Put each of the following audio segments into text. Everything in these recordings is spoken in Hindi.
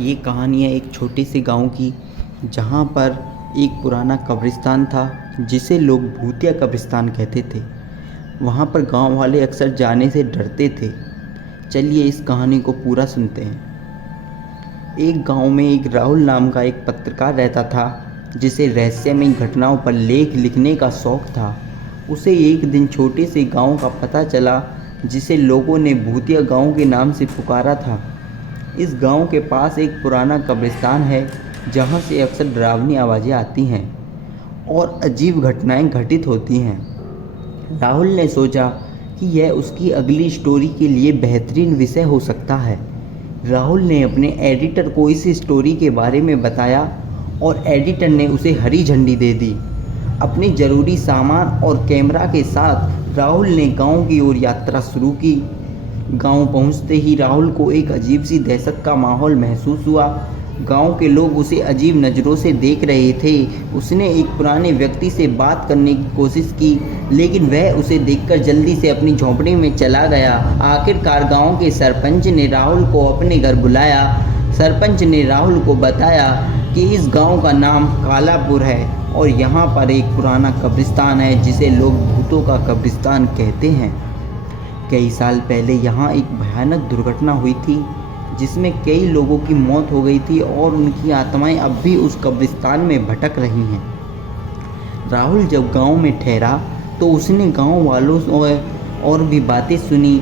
ये कहानी है एक छोटे से गांव की, जहां पर एक पुराना कब्रिस्तान था जिसे लोग भूतिया कब्रिस्तान कहते थे। वहां पर गांव वाले अक्सर जाने से डरते थे। चलिए इस कहानी को पूरा सुनते हैं। एक गांव में एक राहुल नाम का एक पत्रकार रहता था, जिसे रहस्यमय घटनाओं पर लेख लिखने का शौक था। उसे एक दिन छोटे से गांव का पता चला, जिसे लोगों ने भूतिया गांव के नाम से पुकारा था। इस गांव के पास एक पुराना कब्रिस्तान है, जहां से अक्सर डरावनी आवाज़ें आती हैं और अजीब घटनाएं घटित होती हैं। राहुल ने सोचा कि यह उसकी अगली स्टोरी के लिए बेहतरीन विषय हो सकता है। राहुल ने अपने एडिटर को इस स्टोरी के बारे में बताया और एडिटर ने उसे हरी झंडी दे दी। अपने ज़रूरी सामान और कैमरा के साथ राहुल ने गांव की ओर यात्रा शुरू की। गांव पहुंचते ही राहुल को एक अजीब सी दहशत का माहौल महसूस हुआ। गांव के लोग उसे अजीब नज़रों से देख रहे थे। उसने एक पुराने व्यक्ति से बात करने की कोशिश की, लेकिन वह उसे देखकर जल्दी से अपनी झोंपड़ी में चला गया। आखिरकार गांव के सरपंच ने राहुल को अपने घर बुलाया। सरपंच ने राहुल को बताया कि इस गांव का नाम कालापुर है और यहाँ पर एक पुराना कब्रिस्तान है, जिसे लोग भूतों का कब्रिस्तान कहते हैं। कई साल पहले यहाँ एक भयानक दुर्घटना हुई थी, जिसमें कई लोगों की मौत हो गई थी और उनकी आत्माएं अब भी उस कब्रिस्तान में भटक रही हैं। राहुल जब गांव में ठहरा तो उसने गांव वालों और भी बातें सुनी।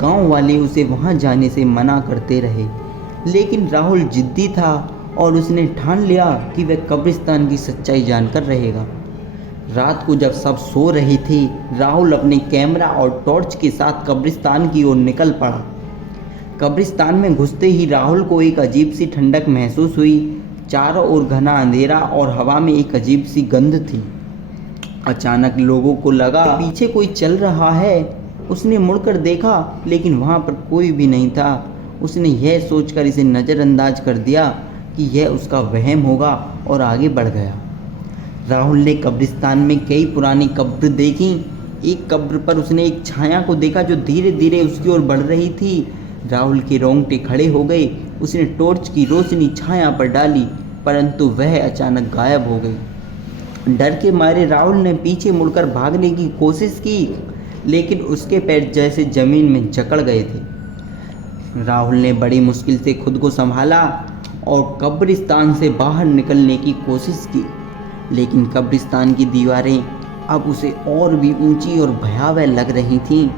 गांव वाले उसे वहां जाने से मना करते रहे, लेकिन राहुल जिद्दी था और उसने ठान लिया कि वह कब्रिस्तान की सच्चाई जानकर रहेगा। रात को जब सब सो रहे थे, राहुल अपने कैमरा और टॉर्च के साथ कब्रिस्तान की ओर निकल पड़ा। कब्रिस्तान में घुसते ही राहुल को एक अजीब सी ठंडक महसूस हुई। चारों ओर घना अंधेरा और हवा में एक अजीब सी गंध थी। अचानक लोगों को लगा पीछे कोई चल रहा है। उसने मुड़कर देखा, लेकिन वहां पर कोई भी नहीं था। उसने यह सोचकर इसे नज़रअंदाज कर दिया कि यह उसका वहम होगा और आगे बढ़ गया। राहुल ने कब्रिस्तान में कई पुरानी कब्र देखी। एक कब्र पर उसने एक छाया को देखा जो धीरे धीरे उसकी ओर बढ़ रही थी। राहुल के रोंगटे खड़े हो गए। उसने टॉर्च की रोशनी छाया पर डाली, परंतु वह अचानक गायब हो गई। डर के मारे राहुल ने पीछे मुड़कर भागने की कोशिश की, लेकिन उसके पैर जैसे जमीन में जकड़ गए थे। राहुल ने बड़ी मुश्किल से खुद को संभाला और कब्रिस्तान से बाहर निकलने की कोशिश की, लेकिन कब्रिस्तान की दीवारें अब उसे और भी ऊंची और भयावह लग रही थीं।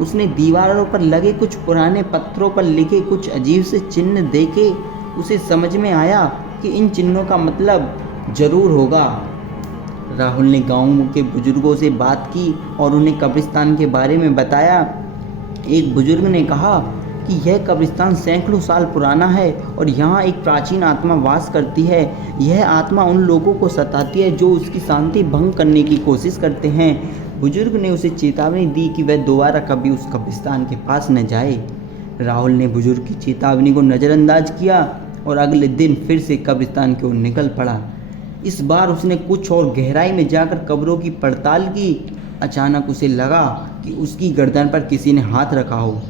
उसने दीवारों पर लगे कुछ पुराने पत्थरों पर लिखे कुछ अजीब से चिन्ह देखे। उसे समझ में आया कि इन चिन्हों का मतलब जरूर होगा। राहुल ने गांव के बुजुर्गों से बात की और उन्हें कब्रिस्तान के बारे में बताया। एक बुजुर्ग ने कहा कि यह कब्रिस्तान सैकड़ों साल पुराना है और यहाँ एक प्राचीन आत्मा वास करती है। यह आत्मा उन लोगों को सताती है जो उसकी शांति भंग करने की कोशिश करते हैं। बुजुर्ग ने उसे चेतावनी दी कि वह दोबारा कभी उस कब्रिस्तान के पास न जाए। राहुल ने बुजुर्ग की चेतावनी को नज़रअंदाज किया और अगले दिन फिर से कब्रिस्तान की ओर निकल पड़ा। इस बार उसने कुछ और गहराई में जाकर कब्रों की पड़ताल की। अचानक उसे लगा कि उसकी गर्दन पर किसी ने हाथ रखा हो।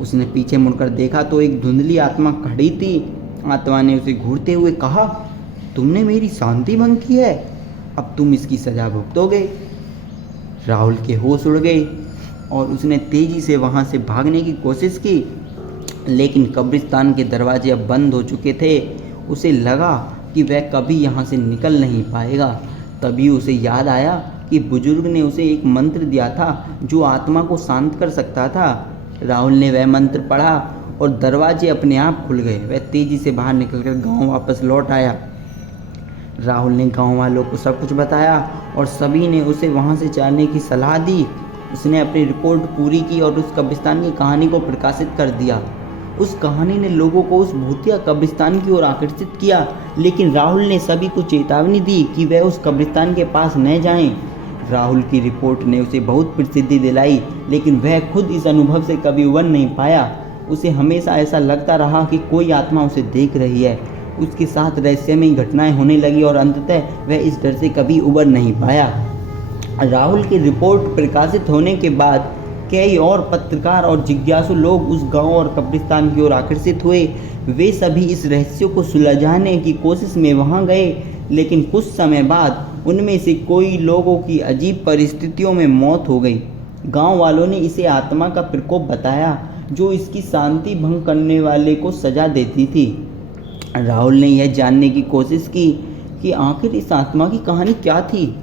उसने पीछे मुड़कर देखा तो एक धुंधली आत्मा खड़ी थी। आत्मा ने उसे घूरते हुए कहा, तुमने मेरी शांति भंग की है, अब तुम इसकी सजा भुगतोगे। राहुल के होश उड़ गए और उसने तेजी से वहां से भागने की कोशिश की, लेकिन कब्रिस्तान के दरवाजे अब बंद हो चुके थे। उसे लगा कि वह कभी यहाँ से निकल नहीं पाएगा। तभी उसे याद आया कि बुजुर्ग ने उसे एक मंत्र दिया था जो आत्मा को शांत कर सकता था। राहुल ने वह मंत्र पढ़ा और दरवाजे अपने आप खुल गए। वह तेजी से बाहर निकलकर गांव वापस लौट आया। राहुल ने गांव वालों को सब कुछ बताया और सभी ने उसे वहां से जाने की सलाह दी। उसने अपनी रिपोर्ट पूरी की और उस कब्रिस्तान की कहानी को प्रकाशित कर दिया। उस कहानी ने लोगों को उस भूतिया कब्रिस्तान की ओर आकर्षित किया, लेकिन राहुल ने सभी को चेतावनी दी कि वह उस कब्रिस्तान के पास न जाएं। राहुल की रिपोर्ट ने उसे बहुत प्रसिद्धि दिलाई, लेकिन वह खुद इस अनुभव से कभी उबर नहीं पाया। उसे हमेशा ऐसा लगता रहा कि कोई आत्मा उसे देख रही है। उसके साथ रहस्यमयी घटनाएं होने लगी और अंततः वह इस डर से कभी उबर नहीं पाया। राहुल की रिपोर्ट प्रकाशित होने के बाद कई और पत्रकार और जिज्ञासु लोग उस गांव और कब्रिस्तान की ओर आकर्षित हुए। वे सभी इस रहस्य को सुलझाने की कोशिश में वहां गए, लेकिन कुछ समय बाद उनमें से कोई लोगों की अजीब परिस्थितियों में मौत हो गई। गांव वालों ने इसे आत्मा का प्रकोप बताया, जो इसकी शांति भंग करने वाले को सजा देती थी। राहुल ने यह जानने की कोशिश की कि आखिर इस आत्मा की कहानी क्या थी।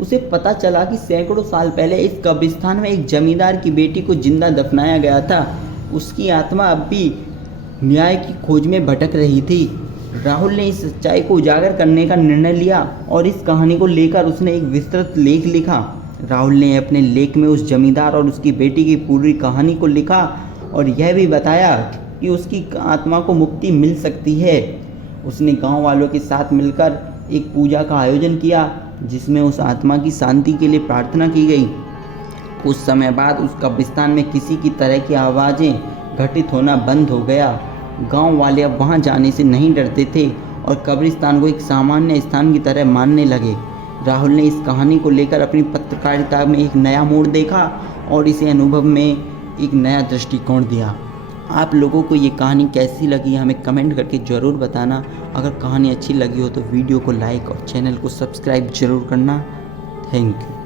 उसे पता चला कि सैकड़ों साल पहले इस कब्रिस्तान में एक जमींदार की बेटी को जिंदा दफनाया गया था। उसकी आत्मा अब भी न्याय की खोज में भटक रही थी। राहुल ने इस सच्चाई को उजागर करने का निर्णय लिया और इस कहानी को लेकर उसने एक विस्तृत लेख लिखा। राहुल ने अपने लेख में उस जमींदार और उसकी बेटी की पूरी कहानी को लिखा और यह भी बताया कि उसकी आत्मा को मुक्ति मिल सकती है। उसने गांव वालों के साथ मिलकर एक पूजा का आयोजन किया, जिसमें उस आत्मा की शांति के लिए प्रार्थना की गई। कुछ समय बाद उस कब्रिस्तान में किसी की तरह की आवाज़ें घटित होना बंद हो गया। गांव वाले अब वहां जाने से नहीं डरते थे और कब्रिस्तान को एक सामान्य स्थान की तरह मानने लगे। राहुल ने इस कहानी को लेकर अपनी पत्रकारिता में एक नया मोड़ देखा और इसे अनुभव में एक नया दृष्टिकोण दिया। आप लोगों को ये कहानी कैसी लगी हमें कमेंट करके ज़रूर बताना। अगर कहानी अच्छी लगी हो तो वीडियो को लाइक और चैनल को सब्सक्राइब ज़रूर करना। Thank you.